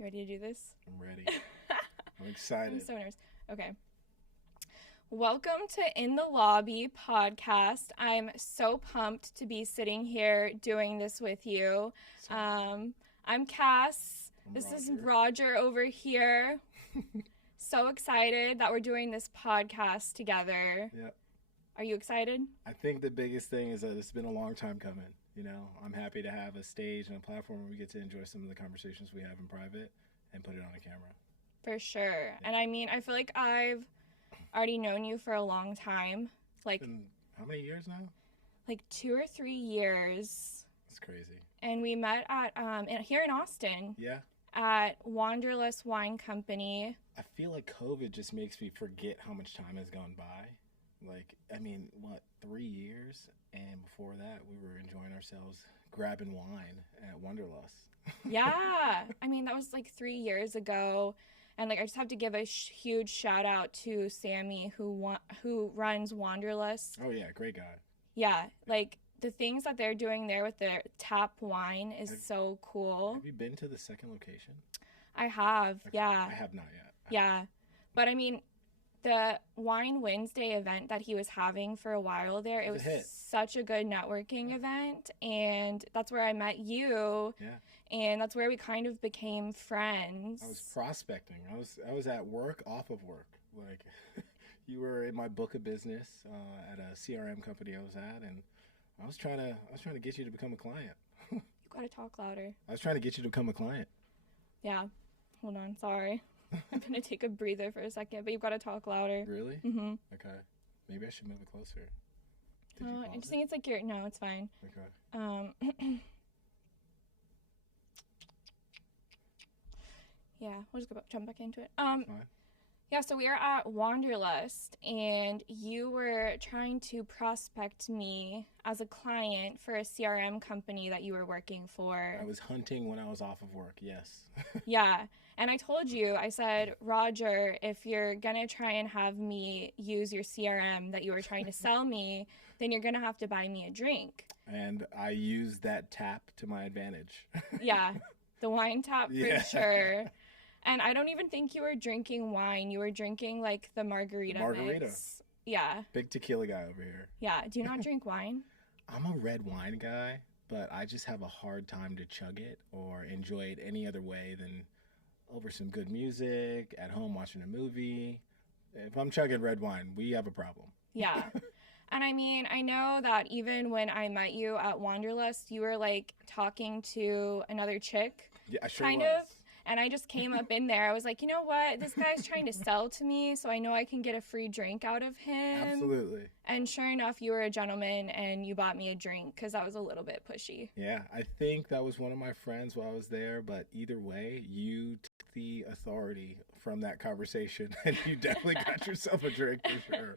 You ready to do this? I'm ready. I'm excited. I'm so nervous. Okay. Welcome to In the Lobby podcast. I'm so pumped to be sitting here doing this with you. I'm Cass. This is Roger over here. So excited that we're doing this podcast together. Yep. Are you excited? I think the biggest thing is that it's been a long time coming. You know, I'm happy to have a stage and a platform where we get to enjoy some of the conversations we have in private and put it on a camera. For sure. Yeah. And I mean, I feel like I've already known you for a long time. Like, how many years now? Like 2 or 3 years. That's crazy. And we met at here in Austin. Yeah. At Wanderlust Wine Company. I feel like COVID just makes me forget how much time has gone by. Like, I mean, 3 years? And before that, we were enjoying ourselves, grabbing wine at Wanderlust. Yeah. I mean, that was like 3 years ago. And, like, I just have to give a huge shout out to Sammy, who runs Wanderlust. Oh, yeah. Great guy. Yeah. Like, the things that they're doing there with their tap wine is so cool. Have you been to the second location? I have, Okay. yeah. I have not yet. Yeah. But, I mean, the Wine Wednesday event that he was having for a while there, it was such a good networking event, and that's where I met you. Yeah. And that's where we kind of became friends. I was prospecting. I was at work, off of work. Like, you were in my book of business at a CRM company I was at, and I was trying to get you to become a client. You gotta talk louder. I was trying to get you to become a client. Yeah. Hold on. Sorry. I'm going to take a breather for a second, but you've got to talk louder. Really? Mm-hmm. Okay. Maybe I should move it closer. I just think it's like no, it's fine. Okay. Yeah, we'll just jump back into it. Fine. Yeah, so we are at Wanderlust, and you were trying to prospect me as a client for a CRM company that you were working for. I was hunting when I was off of work, yes. Yeah, and I told you, I said, Roger, if you're going to try and have me use your CRM that you were trying to sell me, then you're going to have to buy me a drink. And I used that tap to my advantage. Yeah, the wine tap for sure. And I don't even think you were drinking wine. You were drinking, like, the margarita mix. Yeah. Big tequila guy over here. Yeah. Do you not drink wine? I'm a red wine guy, but I just have a hard time to chug it or enjoy it any other way than over some good music, at home watching a movie. If I'm chugging red wine, we have a problem. Yeah. And I mean, I know that even when I met you at Wanderlust, you were, like, talking to another chick. Yeah, I sure kind was. of. And I just came up in there. I was like, you know what? This guy's trying to sell to me, so I know I can get a free drink out of him. Absolutely. And sure enough, you were a gentleman, and you bought me a drink, because that was a little bit pushy. Yeah, I think that was one of my friends while I was there, but either way, you took the authority from that conversation, and you definitely got yourself a drink for sure.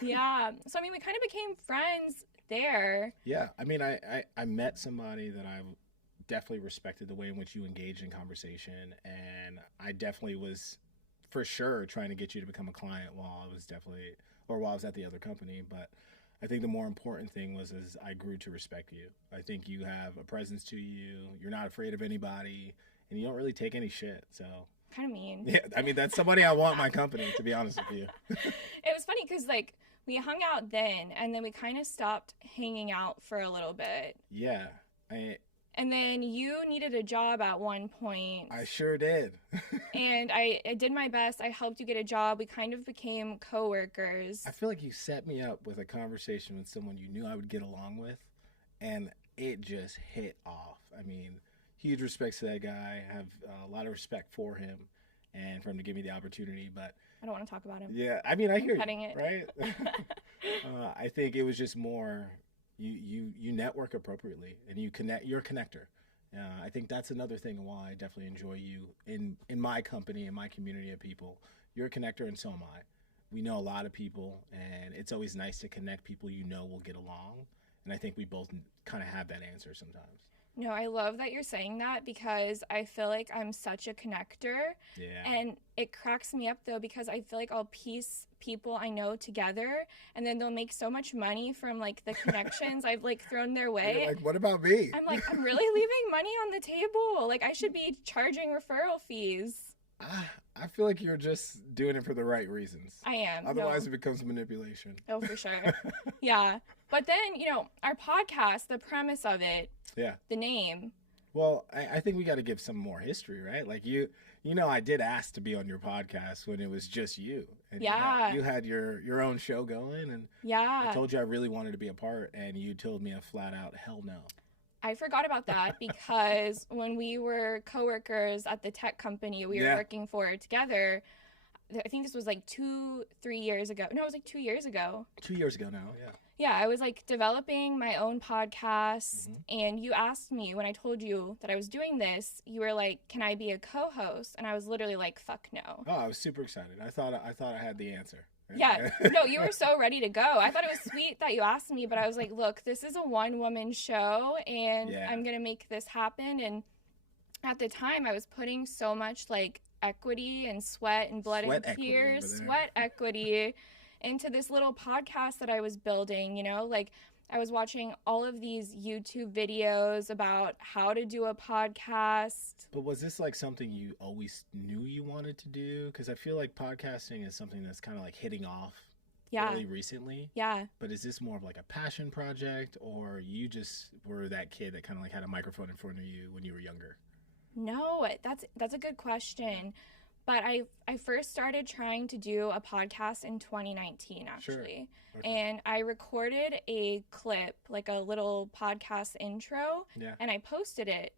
Yeah. So, I mean, we kind of became friends there. Yeah. I mean, I met somebody that I definitely respected the way in which you engaged in conversation, and I definitely was for sure trying to get you to become a client while I was at the other company. But I think the more important thing was as I grew to respect you. I think you have a presence to you. You're not afraid of anybody, and you don't really take any shit. So kind of mean. Yeah, I mean, that's somebody I want in my company, to be honest with you. It was funny because, like, we hung out then, and then we kind of stopped hanging out for a little bit. Yeah. And then you needed a job at one point. I sure did. And I did my best. I helped you get a job. We kind of became coworkers. I feel like you set me up with a conversation with someone you knew I would get along with, and it just hit off. I mean, huge respect to that guy. I have a lot of respect for him and for him to give me the opportunity. But I don't want to talk about him. Yeah, I mean, I hear cutting you, it. Right? I think it was just more... You network appropriately, and you're a connector. I think that's another thing why I definitely enjoy you in my company, in my community of people. You're a connector, and so am I. We know a lot of people, and it's always nice to connect people you know will get along. And I think we both kind of have that answer sometimes. No, I love that you're saying that because I feel like I'm such a connector. Yeah. And it cracks me up though because I feel like I'll piece people I know together and then they'll make so much money from like the connections I've like thrown their way. You're like, what about me? I'm like, I'm really leaving money on the table. Like I should be charging referral fees. I feel like you're just doing it for the right reasons. I am. Otherwise, it becomes manipulation. Oh, for sure. Yeah. But then, you know, our podcast, the premise of it, the name. Well, I think we got to give some more history, right? Like you know, I did ask to be on your podcast when it was just you. And you had your own show going, and I told you I really wanted to be a part, and you told me a flat out hell no. I forgot about that because when we were coworkers at the tech company we were working for together, I think this was like 2-3 years ago. No, it was like 2 years ago. 2 years ago now, yeah. Yeah, I was like developing my own podcast, and you asked me when I told you that I was doing this, you were like, can I be a co-host? And I was literally like, fuck no. Oh, I was super excited. I thought I had the answer. Yeah, no, you were so ready to go. I thought it was sweet that you asked me, but I was like, look, this is a one-woman show, and I'm going to make this happen. And at the time, I was putting so much, like, equity and sweat and blood and tears, sweat equity into this little podcast that I was building, you know? Like, I was watching all of these YouTube videos about how to do a podcast. But was this like something you always knew you wanted to do? Because I feel like podcasting is something that's kind of like hitting off really recently. Yeah. But is this more of like a passion project, or you just were that kid that kind of like had a microphone in front of you when you were younger? No, that's a good question. But I first started trying to do a podcast in 2019, actually. Sure. Okay. And I recorded a clip, like a little podcast intro, and I posted it.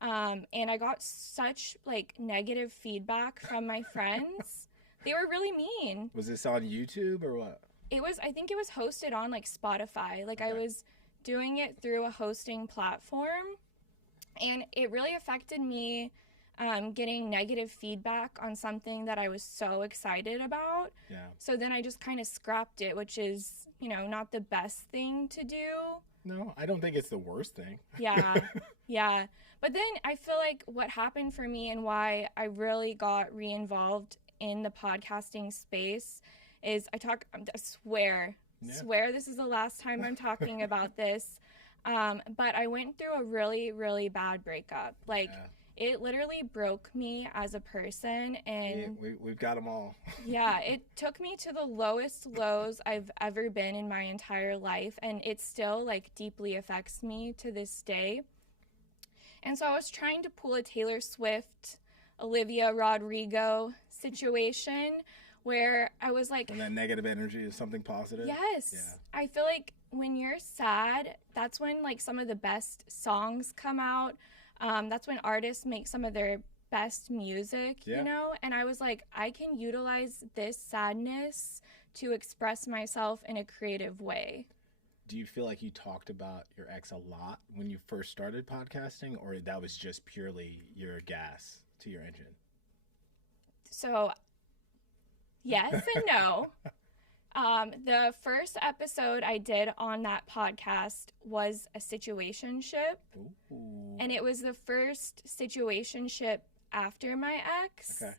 And I got such, like, negative feedback from my friends. They were really mean. Was this on YouTube or what? I think it was hosted on, like, Spotify. Like, I was doing it through a hosting platform. And it really affected me getting negative feedback on something that I was so excited about. Yeah. So then I just kind of scrapped it, which is, you know, not the best thing to do. No, I don't think it's the worst thing. Yeah. Yeah. But then I feel like what happened for me and why I really got re-involved in the podcasting space is I swear this is the last time I'm talking about this. But I went through a really, really bad breakup. Like, it literally broke me as a person. And we've got them all. Yeah, it took me to the lowest lows I've ever been in my entire life. And it still, like, deeply affects me to this day. And so I was trying to pull a Taylor Swift, Olivia Rodrigo situation where I was like... And that negative energy is something positive? Yes. Yeah. I feel like when you're sad, that's when, like, some of the best songs come out. That's when artists make some of their best music, you know? And I was like, I can utilize this sadness to express myself in a creative way. Do you feel like you talked about your ex a lot when you first started podcasting, or that was just purely your gas to your engine? So, yes and no. The first episode I did on that podcast was a situationship. Ooh. And it was the first situationship after my ex. Okay.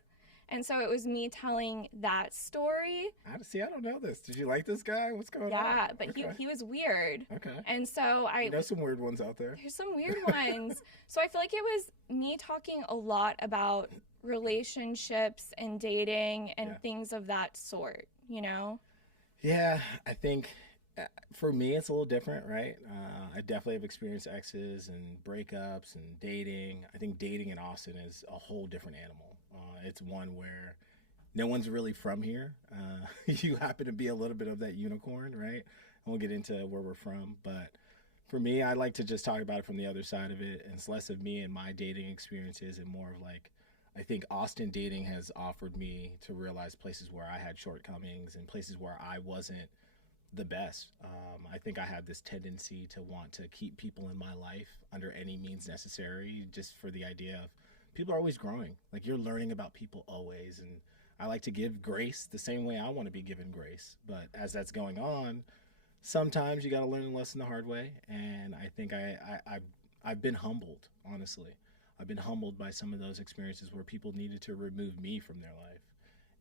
And so it was me telling that story. I don't know this. Did you like this guy? What's going on? Yeah, but he was weird. Okay. And so there's some weird ones out there. There's some weird ones. So I feel like it was me talking a lot about relationships and dating and things of that sort, you know? Yeah, I think for me it's a little different, right? I definitely have experienced exes and breakups and dating. I think dating in Austin is a whole different animal. It's one where no one's really from here. You happen to be a little bit of that unicorn, right? I won't get into where we're from, but for me, I like to just talk about it from the other side of it. And it's less of me and my dating experiences and more of like, I think Austin dating has offered me to realize places where I had shortcomings and places where I wasn't the best. I think I had this tendency to want to keep people in my life under any means necessary, just for the idea of people are always growing. Like, you're learning about people always. And I like to give grace the same way I want to be given grace. But as that's going on, sometimes you got to learn a lesson the hard way. And I think I I've been humbled, honestly. I've been humbled by some of those experiences where people needed to remove me from their life.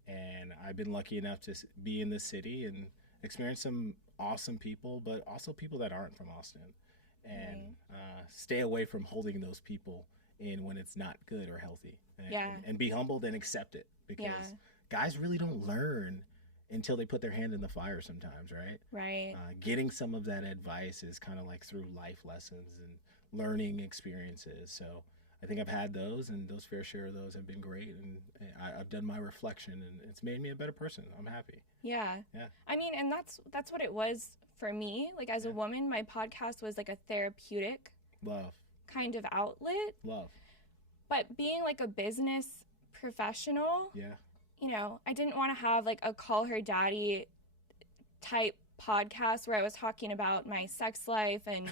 And I've been lucky enough to be in the city and experience some awesome people, but also people that aren't from Austin. And stay away from holding those people in when it's not good or healthy. And be humbled and accept it, because guys really don't learn until they put their hand in the fire sometimes, right? Right. Getting some of that advice is kind of like through life lessons and learning experiences. So I think I've had those, and those fair share of those have been great. And I've done my reflection, and it's made me a better person. I'm happy. Yeah. I mean, and that's what it was for me. Like, as a woman, my podcast was like a therapeutic kind of outlet. But being like a business professional, you know, I didn't want to have like a call her daddy type podcast where I was talking about my sex life and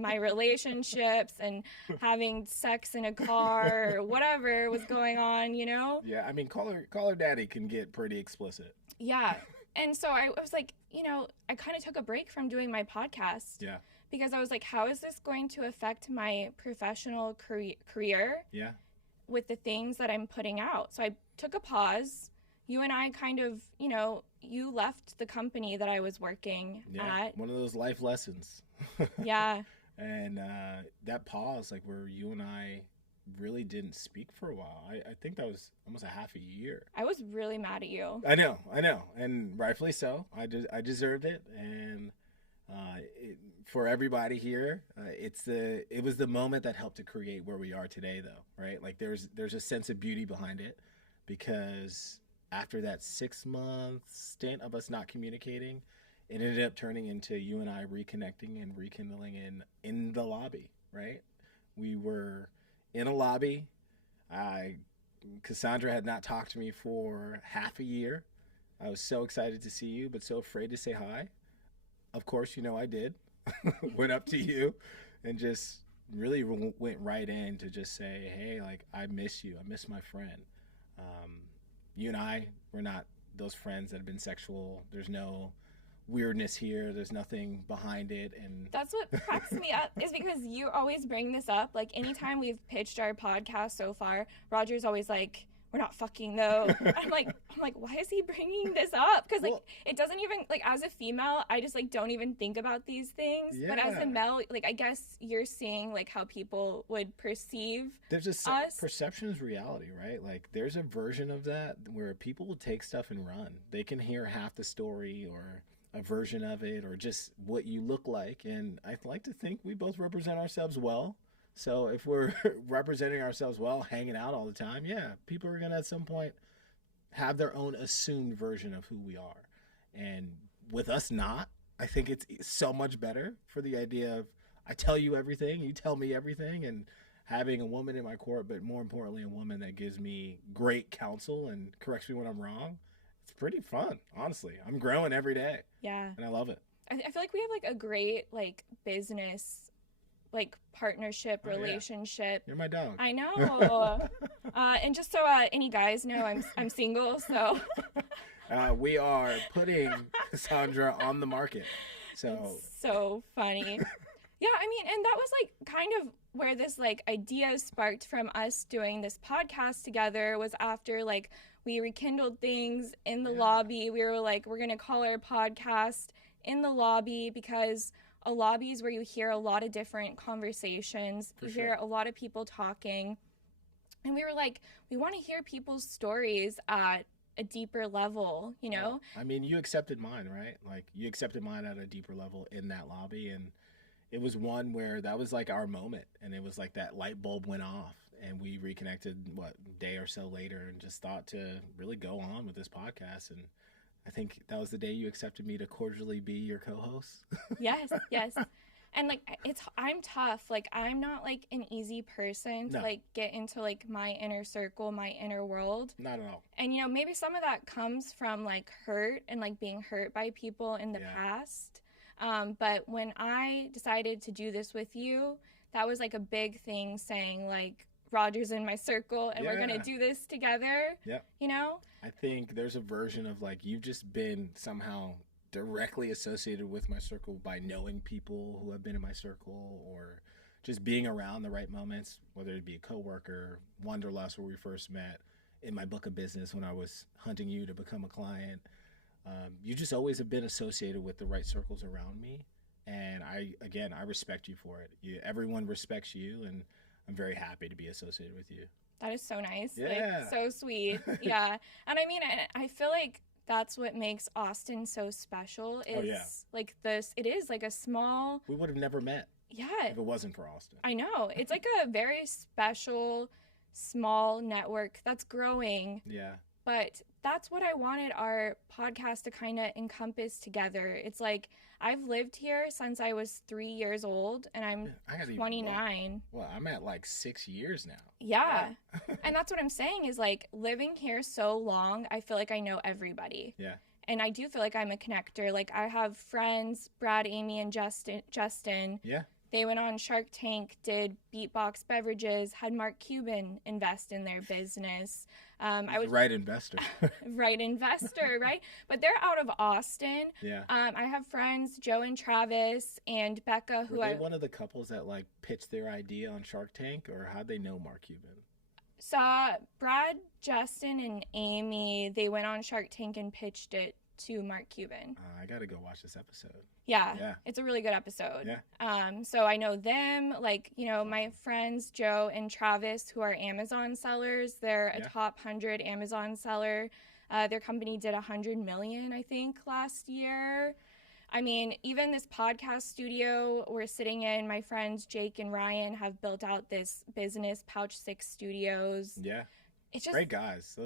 my relationships and having sex in a car or whatever was going on, you know? Yeah, I mean, call her daddy can get pretty explicit. Yeah. And so I was like, you know, I kind of took a break from doing my podcast. Yeah. Because I was like, how is this going to affect my professional career? Yeah. With the things that I'm putting out. So I took a pause. You and I kind of, you know, you left the company that I was working at. One of those life lessons. Yeah. And that pause, like where you and I really didn't speak for a while. I think that was almost a half a year. I was really mad at you. I know. And rightfully so. I deserved it. And for everybody here, it was the moment that helped to create where we are today, though, right? Like there's a sense of beauty behind it, because after that 6-month stint of us not communicating, it ended up turning into you and I reconnecting and rekindling in the lobby, right? We were in a lobby. Cassandra had not talked to me for half a year. I was so excited to see you, but so afraid to say hi. Of course, you know I did. Went up to you and just really went right in to just say, hey, like, I miss you. I miss my friend. You and I, we're not those friends that have been sexual. There's no weirdness here. There's nothing behind it. And that's what cracks me up, is because you always bring this up. Like, anytime we've pitched our podcast so far, Roger's always like, we're not fucking though. I'm like, why is he bringing this up? Because like, it doesn't even, like, as a female, I just like don't even think about these things. Yeah. But as a male, like, I guess you're seeing like how people would perceive there's a perception is reality, right? Like, there's a version of that where people will take stuff and run. They can hear half the story or a version of it or just what you look like. And I like to think we both represent ourselves well. So if we're representing ourselves well, hanging out all the time, people are going to at some point have their own assumed version of who we are. And with us not, I think it's so much better for the idea of I tell you everything, you tell me everything, and having a woman in my court, but more importantly, a woman that gives me great counsel and corrects me when I'm wrong. It's pretty fun, honestly. I'm growing every day. Yeah. And I love it. I feel like we have like a great like business like partnership relationship. You're my dog. I know. And just so any guys know, I'm single, so we are putting Cassandra on the market. So it's so funny. Yeah, I mean, and that was like kind of where this like idea sparked from us doing this podcast together, was after like we rekindled things in the lobby. We were like, we're gonna call our podcast In the Lobby, because a lobby is where you hear a lot of different conversations. You hear a lot of people talking. And we were like, we want to hear people's stories at a deeper level, you know? I mean, you accepted mine, right? Like, you accepted mine at a deeper level in that lobby. And it was one where that was like our moment. And it was like that light bulb went off. And we reconnected, a day or so later, and just thought to really go on with this podcast. And I think that was the day you accepted me to cordially be your co-host. Yes. And like, I'm tough. Like, I'm not like an easy person to like get into like my inner circle, my inner world. Not at all. And, you know, maybe some of that comes from like hurt and like being hurt by people in the past. But when I decided to do this with you, that was like a big thing, saying like, Roger's in my circle and we're going to do this together. Yeah. You know? I think there's a version of like, you've just been somehow directly associated with my circle by knowing people who have been in my circle, or just being around the right moments, whether it be a coworker, Wanderlust where we first met, in my book of business when I was hunting you to become a client. You just always have been associated with the right circles around me. And I respect you for it. Everyone respects you, and I'm very happy to be associated with you. That is so nice. Yeah. Like, so sweet. Yeah. And I mean, I feel like that's what makes Austin so special is like this, it is like a small. We would have never met. Yeah. If it wasn't for Austin. I know. It's like a very special, small network that's growing. Yeah. But that's what I wanted our podcast to kind of encompass together. It's like I've lived here since I was 3 years old, and I'm 29. Well, I'm at like 6 years now. Yeah. And that's what I'm saying is like living here so long, I feel like I know everybody. Yeah. And I do feel like I'm a connector. Like I have friends, Brad, Amy, and Justin. Yeah. They went on Shark Tank, did Beatbox Beverages, had Mark Cuban invest in their business. I was right investor. Right investor, right? But they're out of Austin. Yeah. I have friends, Joe and Travis and Becca, who Were they one of the couples that like pitched their idea on Shark Tank, or how'd they know Mark Cuban? Saw Brad, Justin, and Amy. They went on Shark Tank and pitched it to Mark Cuban. I gotta go watch this episode. Yeah, it's a really good episode. Yeah. So I know them, like, you know, my friends Joe and Travis, who are Amazon sellers. They're a top 100 Amazon seller. Their company did 100 million, I think, last year. I mean, even this podcast studio we're sitting in, my friends Jake and Ryan have built out this business, Pouch 6 Studios. Yeah. It's just great guys.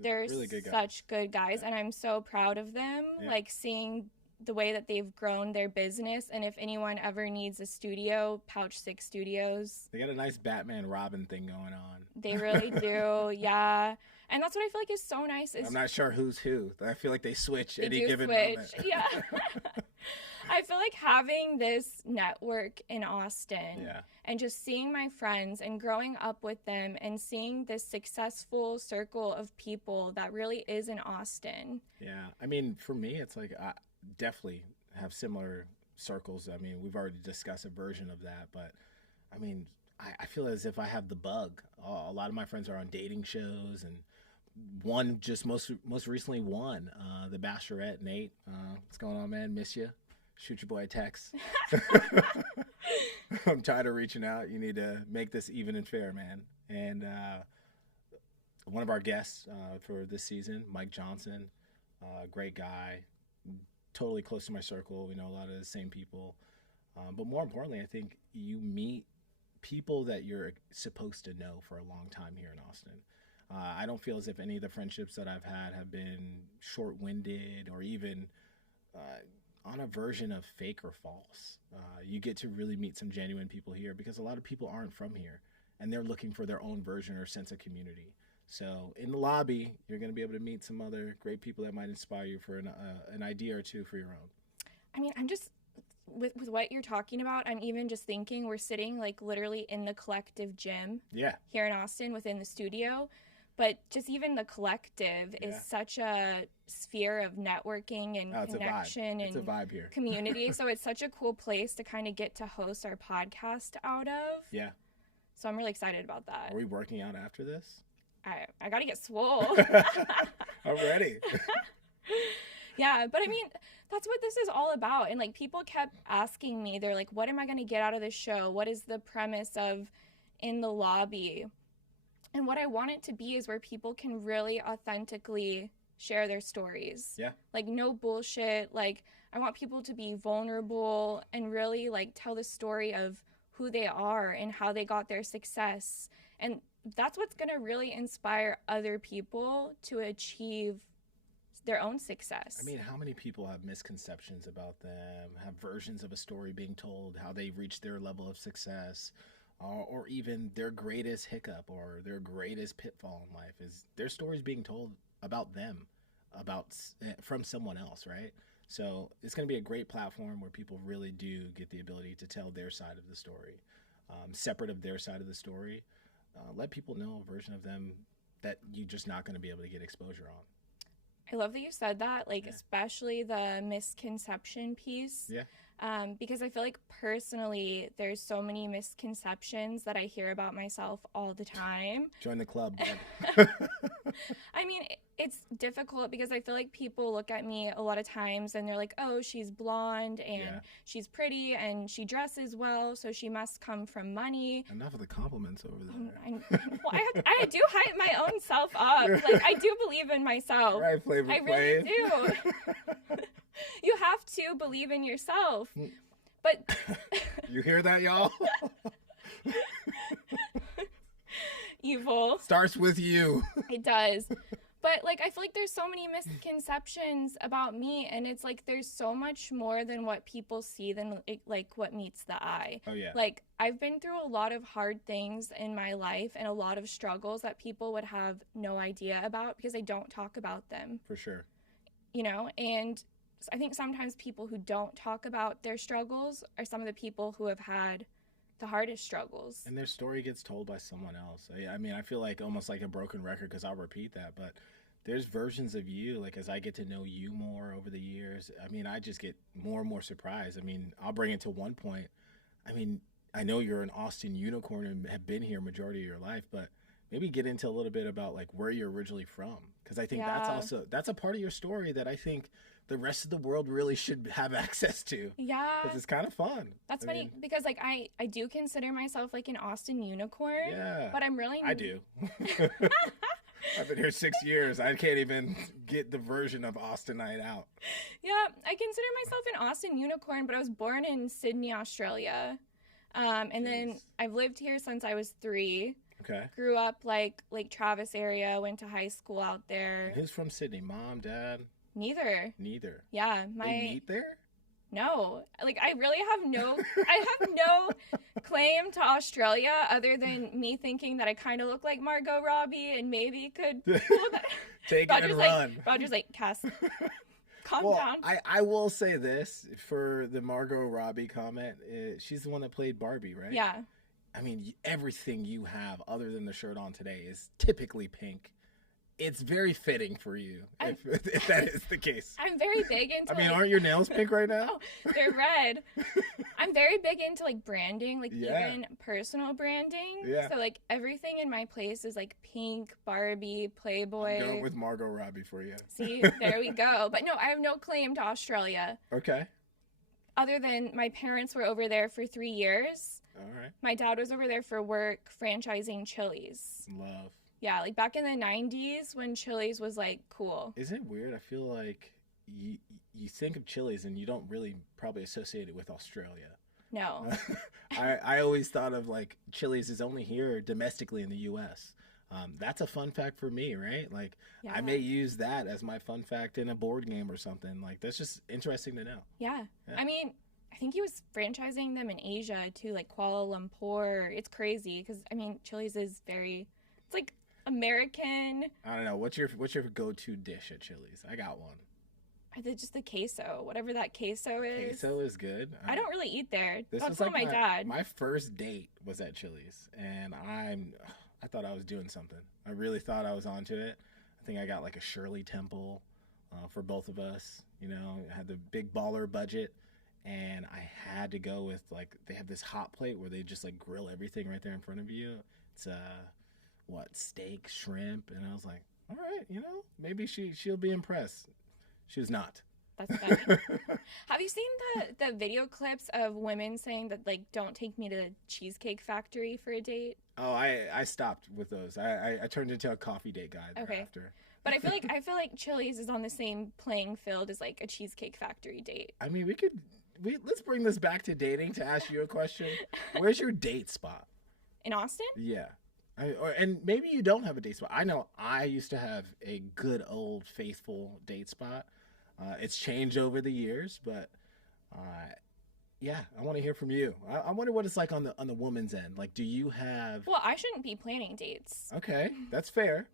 They're really good guys. Such good guys, and I'm so proud of them. Yeah. Like seeing the way that they've grown their business, and if anyone ever needs a studio, Pouch 6 Studios. They got a nice Batman Robin thing going on. They really do, yeah. And that's what I feel like is so nice. I'm not sure who's who. I feel like they switch any given moment. Yeah. I feel like having this network in Austin and just seeing my friends and growing up with them and seeing this successful circle of people that really is in Austin. Yeah. I mean, for me, it's like I definitely have similar circles. I mean, we've already discussed a version of that, but I mean, I feel as if I have the bug. A lot of my friends are on dating shows, and one just most recently won, The Bachelorette. Nate, what's going on, man? Miss you. Shoot your boy a text. I'm tired of reaching out. You need to make this even and fair, man. And one of our guests for this season, Mike Johnson, great guy, totally close to my circle. We know a lot of the same people. But more importantly, I think you meet people that you're supposed to know for a long time here in Austin. I don't feel as if any of the friendships that I've had have been short-winded or even on a version of fake or false. You get to really meet some genuine people here because a lot of people aren't from here and they're looking for their own version or sense of community. So in the lobby, you're going to be able to meet some other great people that might inspire you for an idea or two for your own. I mean, I'm just, with what you're talking about, I'm even just thinking we're sitting like literally in the collective gym here in Austin within the studio. But just even the collective is such a sphere of networking and connection and it's a vibe here. Community. So it's such a cool place to kind of get to host our podcast out of. Yeah. So I'm really excited about that. Are we working out after this? I got to get swole. I'm ready. Yeah, but I mean, that's what this is all about. And like people kept asking me, they're like, what am I going to get out of this show? What is the premise of In the Lobby? And what I want it to be is where people can really authentically share their stories. Yeah. Like no bullshit. Like I want people to be vulnerable and really like tell the story of who they are and how they got their success. And that's what's going to really inspire other people to achieve their own success. I mean, how many people have misconceptions about them, have versions of a story being told, how they reached their level of success, or even their greatest hiccup or their greatest pitfall in life is their stories being told about them, from someone else, right? So it's going to be a great platform where people really do get the ability to tell their side of the story. Separate of their side of the story, let people know a version of them that you're just not going to be able to get exposure on. I love that you said that, like especially the misconception piece. Yeah. Because I feel like personally, there's so many misconceptions that I hear about myself all the time. Join the club, bud. I mean, it's difficult because I feel like people look at me a lot of times and they're like, oh, she's blonde and she's pretty and she dresses well, so she must come from money. Enough of the compliments over there. I do hype my own self up. Like, I do believe in myself. Right, Flavor I really do. You have to believe in yourself. But you hear that, y'all? Evil. Starts with you. It does. But, like, I feel like there's so many misconceptions about me, and it's like there's so much more than what people see than, like, what meets the eye. Oh, yeah. Like, I've been through a lot of hard things in my life and a lot of struggles that people would have no idea about because I don't talk about them. For sure. You know, and I think sometimes people who don't talk about their struggles are some of the people who have had the hardest struggles. And their story gets told by someone else. I mean, I feel like almost like a broken record because I'll repeat that, but there's versions of you, like as I get to know you more over the years, I mean, I just get more and more surprised. I mean, I'll bring it to one point. I mean, I know you're an Austin unicorn and have been here majority of your life, but maybe get into a little bit about like where you're originally from. Because I think that's a part of your story that I think the rest of the world really should have access to. Yeah. Because it's kind of fun. That's funny because like I do consider myself like an Austin unicorn. Yeah. But I'm really... I do. I've been here 6 years. I can't even get the version of Austinite out. Yeah, I consider myself an Austin unicorn, but I was born in Sydney, Australia. And then I've lived here since I was 3. Okay. Grew up like Lake Travis area, went to high school out there. Who's from Sydney? Mom, dad? Neither. Yeah, They meet there? No. Like I really have no claim to Australia other than me thinking that I kind of look like Margot Robbie and maybe could take it and run. Roger's like, Cass, calm down. I will say this for the Margot Robbie comment. She's the one that played Barbie, right? Yeah. I mean, everything you have other than the shirt on today is typically pink. It's very fitting for you, if that is the case. I'm very big into... I mean, aren't your nails pink right now? Oh, they're red. I'm very big into, like, branding, like, even personal branding. Yeah. So, like, everything in my place is, like, pink, Barbie, Playboy. I'm going with Margot Robbie for you. See, there we go. But no, I have no claim to Australia. Okay. Other than my parents were over there for 3 years. All right. My dad was over there for work franchising Chili's. Love. Yeah, like back in the 90s when Chili's was like cool. Isn't it weird? I feel like you think of Chili's and you don't really probably associate it with Australia. No. I always thought of like Chili's is only here domestically in the U.S. That's a fun fact for me, right? Like I may use that as my fun fact in a board game or something. Like that's just interesting to know. Yeah. I mean, I think he was franchising them in Asia too, like Kuala Lumpur. It's crazy because I mean, Chili's is very, it's like American. I don't know. What's your go-to dish at Chili's? I got one. Just the queso, whatever that queso is. Queso is good. I don't really eat there. This I'll tell my dad. My first date was at Chili's, and I thought I was doing something. I really thought I was onto it. I think I got like a Shirley Temple for both of us. You know, I had the big baller budget, and I had to go with like they have this hot plate where they just like grill everything right there in front of you. It's steak, shrimp, and I was like, all right, you know, maybe she'll be impressed. She was not. That's funny. Have you seen the video clips of women saying that like don't take me to the Cheesecake Factory for a date? Oh, I stopped with those. I turned into a coffee date guy thereafter. But I feel like Chili's is on the same playing field as like a Cheesecake Factory date. I mean, let's bring this back to dating to ask you a question. Where's your date spot? In Austin? Yeah. And maybe you don't have a date spot. I know I used to have a good old faithful date spot. It's changed over the years, but yeah, I want to hear from you. I wonder what it's like on the woman's end. Like, do you have... Well, I shouldn't be planning dates. Okay, that's fair.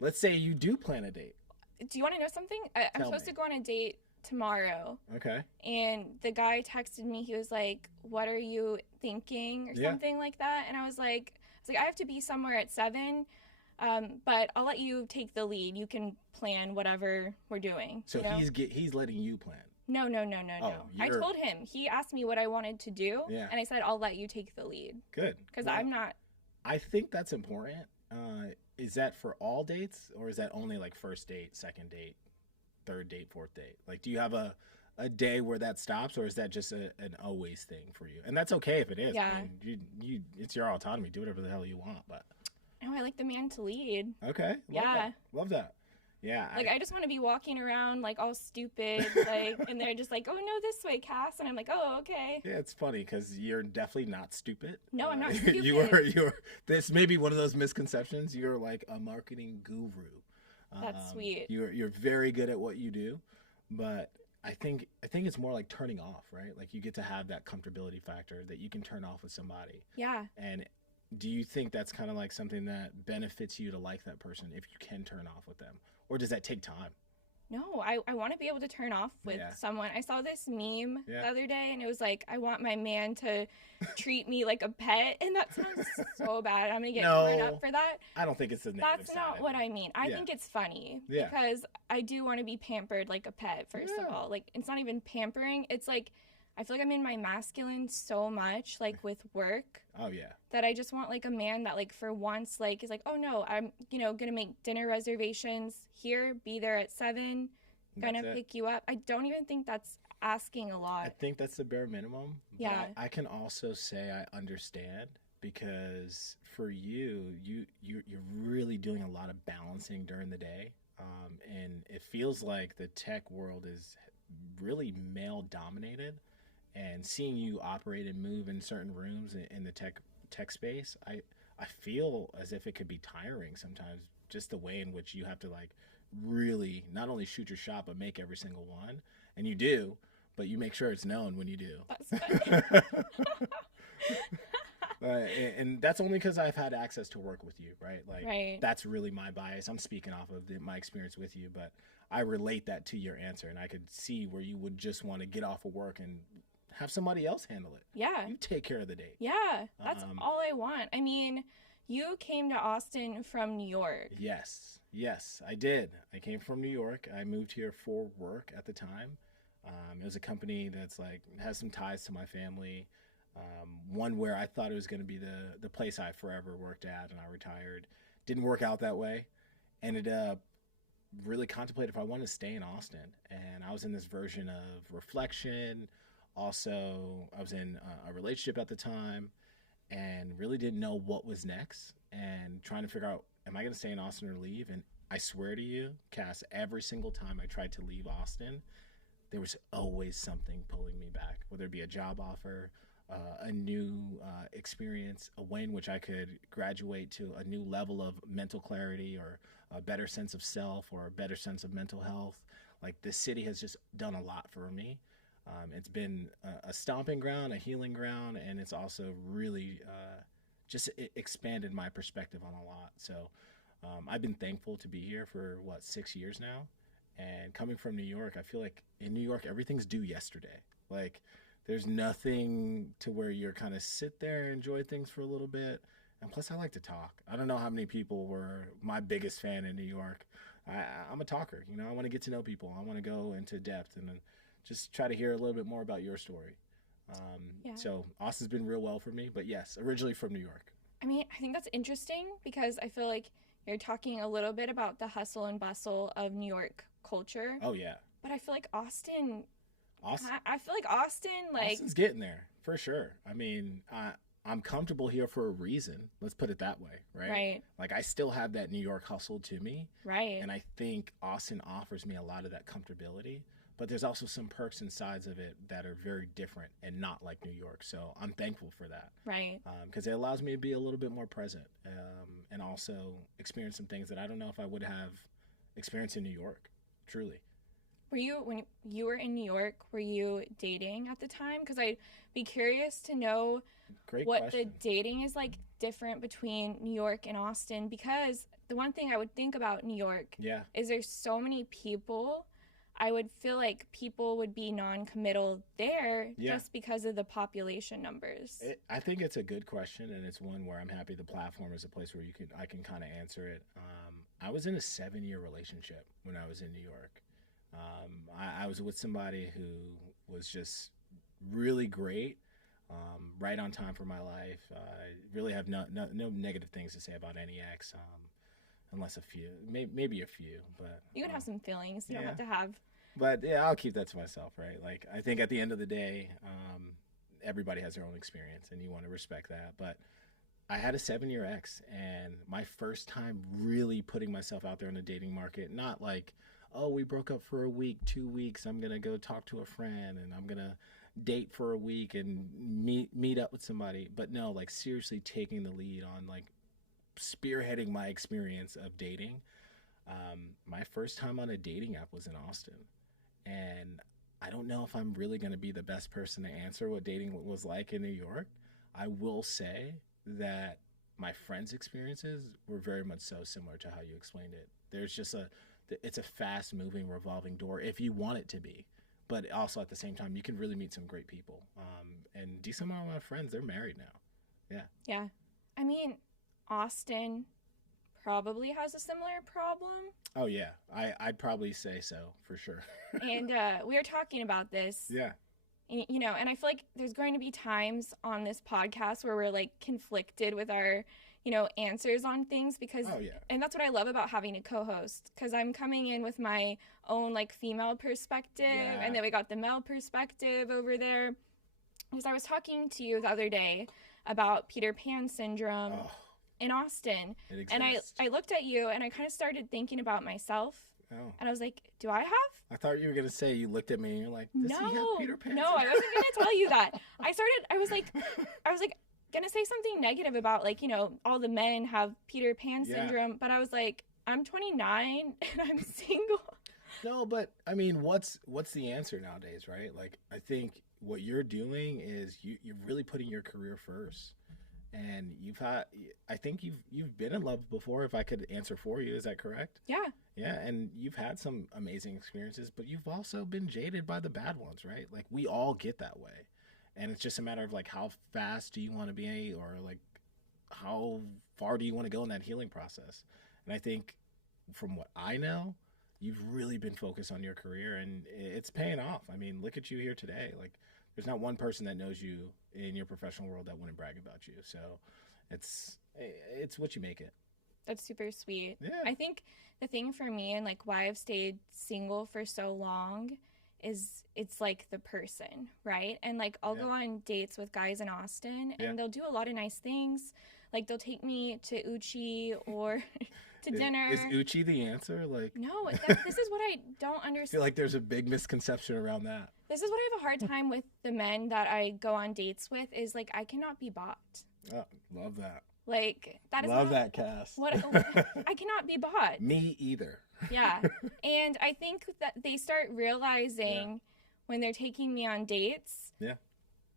Let's say you do plan a date. Do you want to know something? I'm supposed to go on a date tomorrow. Okay. And the guy texted me. He was like, "What are you thinking?" or something like that. And I was like, I have to be somewhere at 7, but I'll let you take the lead. You can plan whatever we're doing. So you know? he's letting you plan. No, no, no, no, Oh, no. I told him. He asked me what I wanted to do, Yeah. and I said, I'll let you take the lead. Good. Because Well, I'm not. I think that's important. Is that for all dates, or is that only like first date, second date, third date, fourth date? Like, do you have a day where that stops, or is that just an always thing for you? And that's okay if it is. Yeah. I mean, you it's your autonomy. Do whatever the hell you want. But No, I like the man to lead. okay. Love that. Yeah. Like, I just want to be walking around, like, all stupid, like, and they're just like, oh, no, this way, Cass. And I'm like, oh, okay. Yeah, it's funny because you're definitely not stupid. No, I'm not stupid. You're, this may be one of those misconceptions. You're like a marketing guru. That's sweet. You're very good at what you do, but I think it's more like turning off, right? Like, you get to have that comfortability factor that you can turn off with somebody. Yeah. And do you think that's kind of like something that benefits you to like that person if you can turn off with them? Or does that take time? No, I want to be able to turn off with someone. I saw this meme the other day, and it was like, I want my man to treat me like a pet, and that sounds so bad. I'm going to get turned up for that. I don't think it's the negative That's not what I mean. I think it's funny because I do want to be pampered like a pet, first of all. Like, it's not even pampering. It's like, I feel like I'm in my masculine so much, like, with work. Oh, yeah. That I just want, like, a man that, like, for once, like, is like, oh, no, I'm, going to make dinner reservations here, be there at 7, gonna pick you up. I don't even think that's asking a lot. I think that's the bare minimum. Yeah. I can also say I understand because for you're really doing a lot of balancing during the day. And it feels like the tech world is really male dominated. And seeing you operate and move in certain rooms in the tech space, I feel as if it could be tiring sometimes, just the way in which you have to, like, really not only shoot your shot but make every single one. And you do, but you make sure it's known when you do. That's funny. And that's only because I've had access to work with you, right? Like, that's really my bias. I'm speaking off of my experience with you, but I relate that to your answer, and I could see where you would just want to get off of work and have somebody else handle it. Yeah. You take care of the date. Yeah, that's all I want. I mean, you came to Austin from New York. Yes, I did. I came from New York. I moved here for work at the time. It was a company that's like has some ties to my family. One where I thought it was going to be the place I forever worked at, and I retired. Didn't work out that way. Ended up really contemplating if I wanted to stay in Austin. And I was in this version of reflection. Also, I was in a relationship at the time and really didn't know what was next and trying to figure out, am I going to stay in Austin or leave? And I swear to you, Cass, every single time I tried to leave Austin, there was always something pulling me back, whether it be a job offer, a new experience, a way in which I could graduate to a new level of mental clarity or a better sense of self or a better sense of mental health. Like, this city has just done a lot for me. It's been a stomping ground, a healing ground, and it's also really just expanded my perspective on a lot. So I've been thankful to be here for, 6 years now. And coming from New York, I feel like in New York, everything's due yesterday. Like, there's nothing to where you're kind of sit there, enjoy things for a little bit. And plus, I like to talk. I don't know how many people were my biggest fan in New York. I'm a talker. I want to get to know people. I want to go into depth and then just try to hear a little bit more about your story. So Austin's been real well for me, but yes, originally from New York. I mean, I think that's interesting because I feel like you're talking a little bit about the hustle and bustle of New York culture. Oh, yeah. But I feel like Austin, like... Austin's getting there, for sure. I mean, I'm comfortable here for a reason. Let's put it that way, right? Right. Like, I still have that New York hustle to me. Right. And I think Austin offers me a lot of that comfortability. But there's also some perks and sides of it that are very different and not like New York. So I'm thankful for that. Right. Because it allows me to be a little bit more present and also experience some things that I don't know if I would have experienced in New York, truly. When you were in New York, were you dating at the time? Because I'd be curious to know what the dating is like different between New York and Austin. Because the one thing I would think about New York is there's so many people. I would feel like people would be non-committal there just because of the population numbers. I think it's a good question, and it's one where I'm happy the platform is a place where I can kind of answer it. I was in a 7-year relationship when I was in New York. I was with somebody who was just really great, right on time for my life. I really have no negative things to say about any ex, unless a few, maybe a few, but You can have some feelings. You don't yeah. have to have. But yeah, I'll keep that to myself, right? Like, I think at the end of the day, everybody has their own experience, and you want to respect that. But I had a 7-year ex, and my first time really putting myself out there in the dating market, not like, oh, we broke up for a week, 2 weeks, I'm gonna go talk to a friend, and I'm gonna date for a week and meet up with somebody. But no, like, seriously taking the lead on, like, spearheading my experience of dating. My first time on a dating app was in Austin, and I don't know if I'm really going to be the best person to answer what dating was like in New York. I will say that my friends' experiences were very much so similar to how you explained it. There's just it's a fast moving revolving door if you want it to be, but also at the same time you can really meet some great people. And decent amount of my friends, they're married now. Yeah. I mean, Austin probably has a similar problem. Oh yeah, I'd probably say so for sure. And we were talking about this. Yeah. And, you know, and I feel like there's going to be times on this podcast where we're like conflicted with our, you know, answers on things because, Oh yeah. and that's what I love about having a co-host, because I'm coming in with my own like female perspective, Yeah. and then we got the male perspective over there. Because I was talking to you the other day about Peter Pan syndrome. Oh, in Austin, it exists. and I looked at you and I kind of started thinking about myself, Oh. and I was like, do I have? I thought you were gonna say, you looked at me and you're like, does he have Peter Pan? No, I wasn't gonna tell you that. I was like gonna say something negative about, like, you know, all the men have Peter Pan syndrome, but I was like, I'm 29 and I'm single. No, but I mean, what's the answer nowadays, right? Like, I think what you're doing is you're really putting your career first. And I think you've been in love before, if I could answer for you. Is that correct? Yeah. Yeah, and you've had some amazing experiences, but you've also been jaded by the bad ones, right? Like, we all get that way. And it's just a matter of, like, how fast do you want to be, or, like, how far do you want to go in that healing process? And I think from what I know, you've really been focused on your career, and it's paying off. I mean, look at you here today. Like, there's not one person that knows you in your professional world that wouldn't brag about you. So it's what you make it. That's super sweet. Yeah. I think the thing for me, and like why I've stayed single for so long, is it's like the person, right? And like I'll go on dates with guys in Austin, and they'll do a lot of nice things. Like they'll take me to Uchi or to dinner. Is Uchi the answer? Like, no, this is what I don't understand. I feel like there's a big misconception around that. This is what I have a hard time with the men that I go on dates with, is like, I cannot be bought. Oh, love that. Like, that is love not that, Cass. what I cannot be bought. Me either. Yeah. And I think that they start realizing when they're taking me on dates,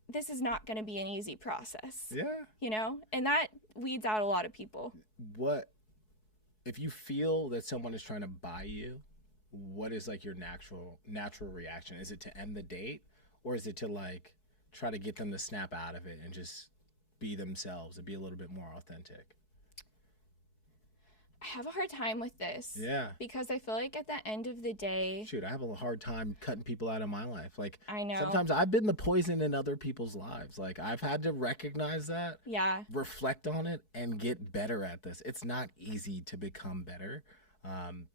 this is not going to be an easy process. Yeah. You know? And that weeds out a lot of people. What, if you feel that someone is trying to buy you, what is like your natural reaction? Is it to end the date, or is it to like try to get them to snap out of it and just be themselves and be a little bit more authentic? I have a hard time with this. Yeah. Because I feel like at the end of the day... Shoot, I have a hard time cutting people out of my life. Like, I know. Sometimes I've been the poison in other people's lives. Like, I've had to recognize that. Yeah. Reflect on it and get better at this. It's not easy to become better.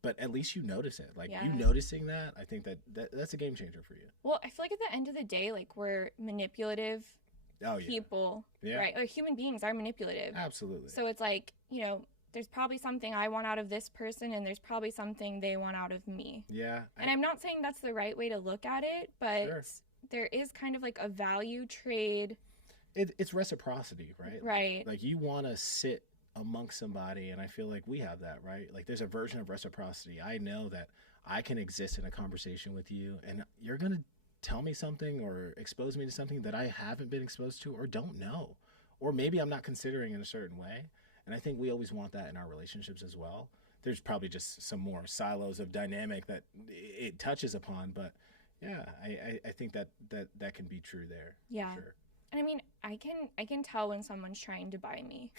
But at least you notice it. Like, you noticing that, I think that's a game changer for you. Well, I feel like at the end of the day, like, we're manipulative people, right? Like, human beings are manipulative. Absolutely. So it's like, you know, there's probably something I want out of this person, and there's probably something they want out of me. Yeah. And I'm not saying that's the right way to look at it, but there is kind of like a value trade. It's reciprocity, right? Right. Like, you want to sit amongst somebody, and I feel like we have that, right? Like, there's a version of reciprocity. I know that I can exist in a conversation with you, and you're going to tell me something or expose me to something that I haven't been exposed to or don't know, or maybe I'm not considering in a certain way. And I think we always want that in our relationships as well. There's probably just some more silos of dynamic that it touches upon, but yeah, I think that can be true there. Yeah. For sure. And I mean, I can tell when someone's trying to buy me.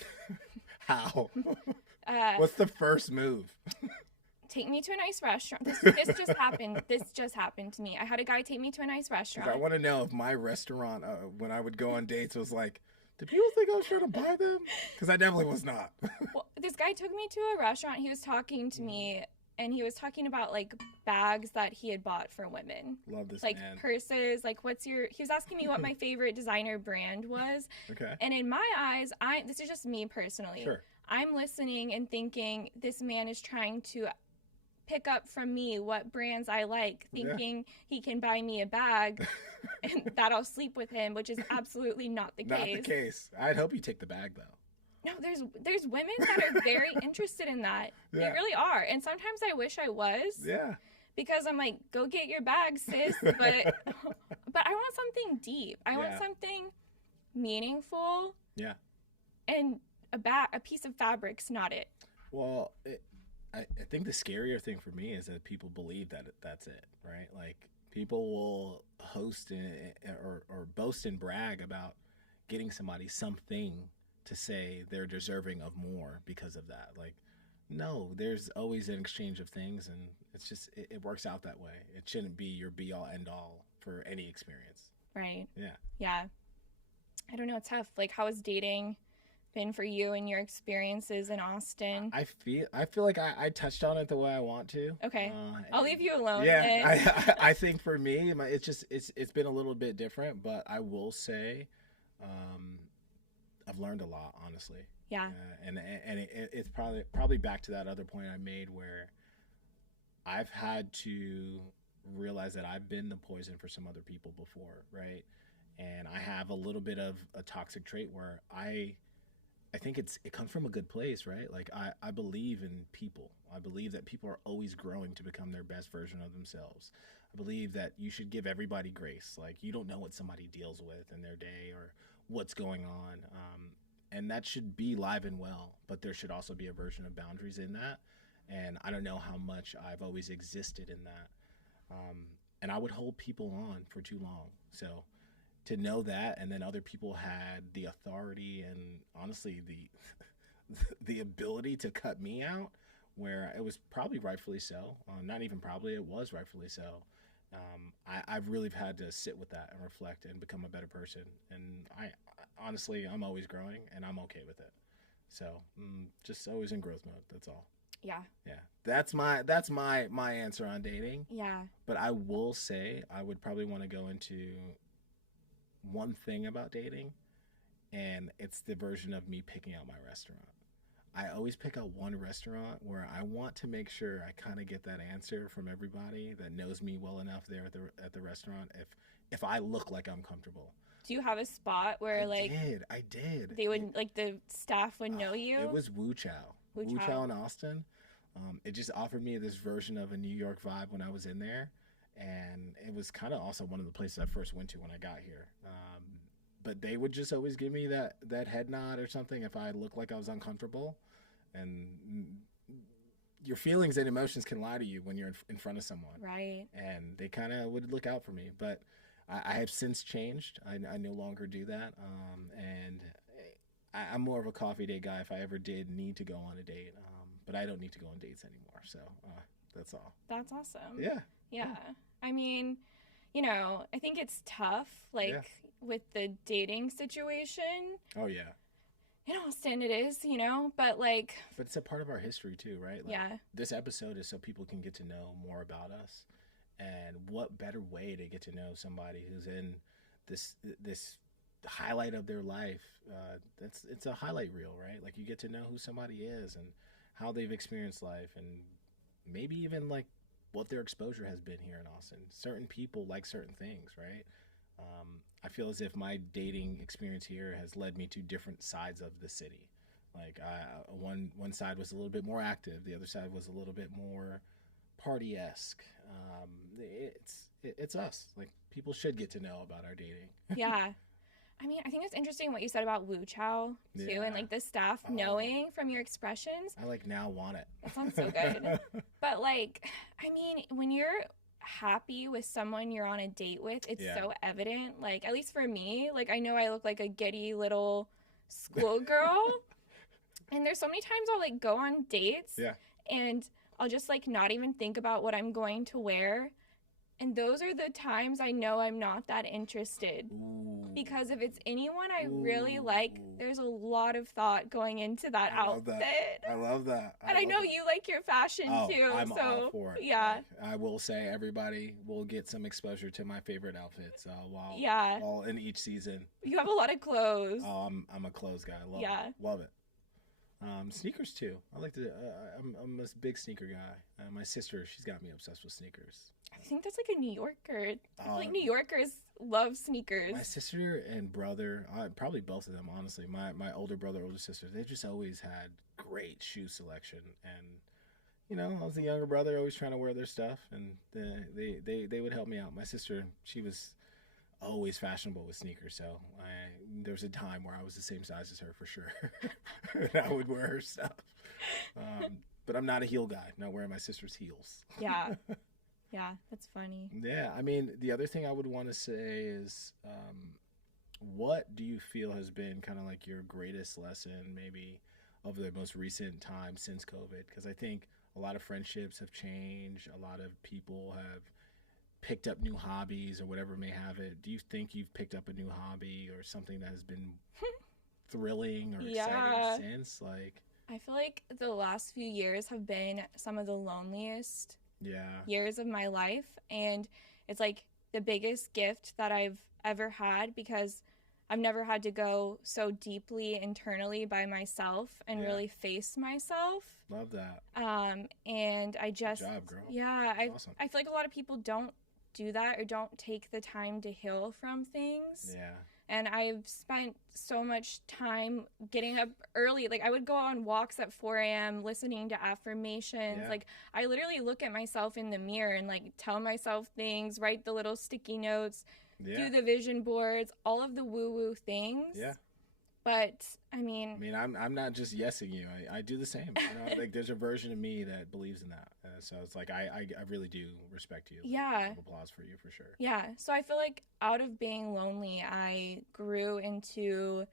How? What's the first move? take me to a nice restaurant. This just happened. This just happened to me. I had a guy take me to a nice restaurant. I want to know if my restaurant, when I would go on dates, was like, did people think I was trying to buy them? Because I definitely was not. Well, this guy took me to a restaurant. He was talking to me, and he was talking about, like, bags that he had bought for women. Love this like, man. Purses. Like, he was asking me what my favorite designer brand was. Okay. And in my eyes, this is just me personally. Sure. I'm listening and thinking, this man is trying to pick up from me what brands I like, thinking he can buy me a bag and that I'll sleep with him, which is absolutely not the case. Not the case. I'd hope you take the bag, though. No, there's women that are very interested in that. Yeah. They really are. And sometimes I wish I was. Yeah. Because I'm like, go get your bag, sis. But I want something deep. I want something meaningful. Yeah. And a piece of fabric's not it. Well, I think the scarier thing for me is that people believe that that's it, right? Like, people will host or boast and brag about getting somebody something to say they're deserving of more because of that. Like, no, there's always an exchange of things, and it's just, it works out that way. It shouldn't be your be-all, end-all for any experience. Right. Yeah. Yeah. I don't know. It's tough. Like, how has dating been for you and your experiences in Austin? I feel like I touched on it the way I want to. Okay. I'll leave you alone. Yeah. I think for me, it's been a little bit different, but I will say, I've learned a lot, honestly. Yeah. And it's probably back to that other point I made where I've had to realize that I've been the poison for some other people before, right? And I have a little bit of a toxic trait where I think it comes from a good place, right? Like, I believe in people. I believe that people are always growing to become their best version of themselves. I believe that you should give everybody grace. Like, you don't know what somebody deals with in their day or what's going on. And that should be live and well, but there should also be a version of boundaries in that. And I don't know how much I've always existed in that. And I would hold people on for too long. So to know that, and then other people had the authority and honestly the ability to cut me out, where it was probably rightfully so. Not even probably, it was rightfully so. I've really had to sit with that and reflect and become a better person. And honestly, I'm always growing, and I'm okay with it. So just always in growth mode. That's all. Yeah. Yeah. That's my answer on dating. Yeah. But I will say I would probably want to go into one thing about dating, and it's the version of me picking out my restaurant. I always pick out one restaurant where I want to make sure I kind of get that answer from everybody that knows me well enough there at the restaurant if I look like I'm comfortable. Do you have a spot where I did. They would, like, the staff would know you? It was Wu Chow. Wu Chow in Austin. It just offered me this version of a New York vibe when I was in there. And it was kind of also one of the places I first went to when I got here. But they would just always give me that head nod or something if I looked like I was uncomfortable. And your feelings and emotions can lie to you when you're in front of someone. Right. And they kind of would look out for me. But I have since changed. I no longer do that. And I'm more of a coffee date guy if I ever did need to go on a date. But I don't need to go on dates anymore. So that's all. That's awesome. Yeah. Yeah. I mean, I think it's tough, with the dating situation. Oh, yeah. In Austin it is, but But it's a part of our history too, right? Yeah. This episode is so people can get to know more about us. And what better way to get to know somebody who's in this highlight of their life? It's a highlight reel, right? Like, you get to know who somebody is and how they've experienced life, and maybe even like what their exposure has been here in Austin. Certain people like certain things, right? I feel as if my dating experience here has led me to different sides of the city. Like, one side was a little bit more active, the other side was a little bit more party-esque. It's us. Like, people should get to know about our dating. Yeah. I mean, I think it's interesting what you said about Wu Chow too, Yeah. and the staff knowing from your expressions. I now want it. That sounds so good. But I mean, when you're happy with someone you're on a date with, it's so evident. At least for me, I know I look like a giddy little schoolgirl, and there's so many times I'll go on dates, Yeah. and I'll just like not even think about what I'm going to wear. And those are the times I know I'm not that interested. Ooh. Because if it's anyone I really like, there's a lot of thought going into that outfit. I love that. And I know you like your fashion too. I'm so all for it. yeah. Like, I will say everybody will get some exposure to my favorite outfits while in each season. You have a lot of clothes. Oh, I'm a clothes guy. Love it. Sneakers too. I'm a big sneaker guy. My sister, she's got me obsessed with sneakers. I think that's like a New Yorker. I feel like New Yorkers love sneakers. My sister and brother, probably both of them, honestly. My older brother, older sister, they just always had great shoe selection. And, you know, I was the younger brother, always trying to wear their stuff. And they would help me out. My sister, she was always fashionable with sneakers. So there was a time where I was the same size as her for sure. And I would wear her stuff. But I'm not a heel guy. I'm not wearing my sister's heels. Yeah. Yeah, that's funny. Yeah, I mean, the other thing I would want to say is, what do you feel has been kind of like your greatest lesson, maybe, of the most recent time since COVID? Because I think a lot of friendships have changed. A lot of people have picked up new hobbies or whatever may have it. Do you think you've picked up a new hobby or something that has been thrilling or exciting since? Like, I feel like the last few years have been some of the loneliest years of my life, and it's like the biggest gift that I've ever had because I've never had to go so deeply internally by myself and really face myself. Love that. And I just Good job, girl. Awesome. I feel like a lot of people don't do that or don't take the time to heal from things. Yeah. And I've spent so much time getting up early. Like, I would go on walks at 4 a.m. listening to affirmations. Yeah. Like, I literally look at myself in the mirror and, like, tell myself things, write the little sticky notes, do the vision boards, all of the woo-woo things. Yeah. But, I mean, I'm not just yesing you. I do the same. You know? Like, there's a version of me that believes in that. So it's like, I really do respect you. Yeah. Applause for you, for sure. Yeah. So I feel like out of being lonely, I grew into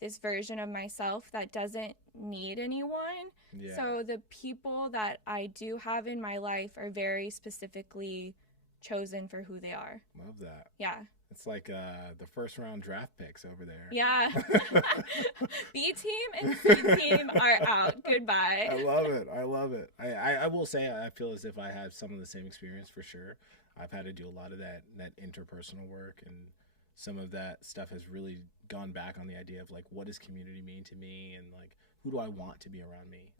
this version of myself that doesn't need anyone. Yeah. So the people that I do have in my life are very specifically chosen for who they are. Love that. Yeah. It's like the first round draft picks over there. Yeah. B team and C team are out. Goodbye. I love it. I will say I feel as if I have some of the same experience for sure. I've had to do a lot of that interpersonal work, and some of that stuff has really gone back on the idea of like, what does community mean to me, and like, who do I want to be around me?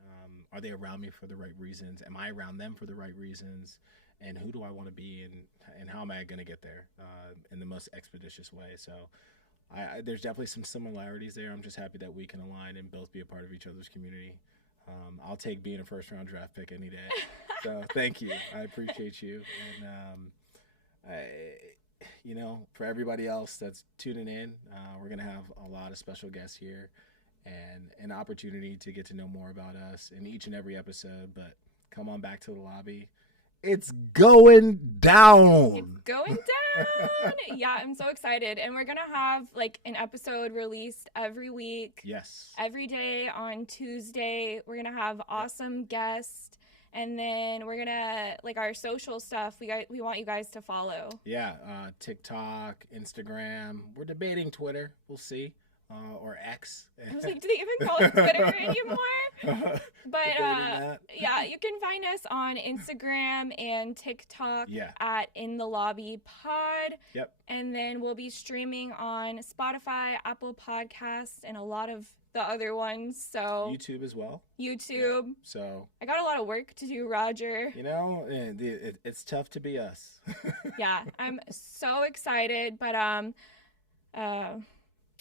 Are they around me for the right reasons? Am I around them for the right reasons? And who do I want to be, and how am I going to get there in the most expeditious way? So there's definitely some similarities there. I'm just happy that we can align and both be a part of each other's community. I'll take being a first-round draft pick any day. So thank you. I appreciate you. And, for everybody else that's tuning in, we're going to have a lot of special guests here and an opportunity to get to know more about us in each and every episode. But come on back to the lobby. It's going down. It's going down. Yeah, I'm so excited. And we're going to have like an episode released every week. Yes. Every day on Tuesday. We're going to have awesome guests. And then we're going to, like, our social stuff, we want you guys to follow. Yeah, TikTok, Instagram. We're debating Twitter. We'll see. Or X. I was like, do they even call it Twitter anymore? But yeah, you can find us on Instagram and TikTok at In the Lobby Pod. Yep. And then we'll be streaming on Spotify, Apple Podcasts, and a lot of the other ones. So YouTube as well. YouTube. Yeah. So I got a lot of work to do, Roger. You know, it's tough to be us. Yeah, I'm so excited, but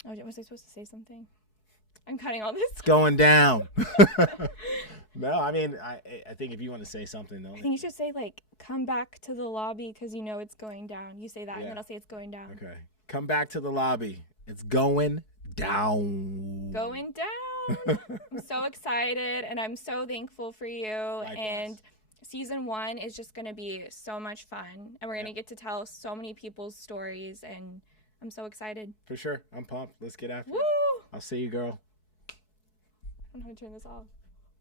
was I supposed to say something? I'm cutting all this. It's going down. No, I mean, I think if you want to say something, though. I think you should say, like, come back to the lobby because you know it's going down. You say that, and then I'll say it's going down. Okay. Come back to the lobby. It's going down. Going down. I'm so excited, and I'm so thankful for you. Likewise. And season 1 is just going to be so much fun, and we're going to get to tell so many people's stories, and I'm so excited. For sure. I'm pumped. Let's get after Woo! it. I'll see you, girl. I don't know how to turn this off.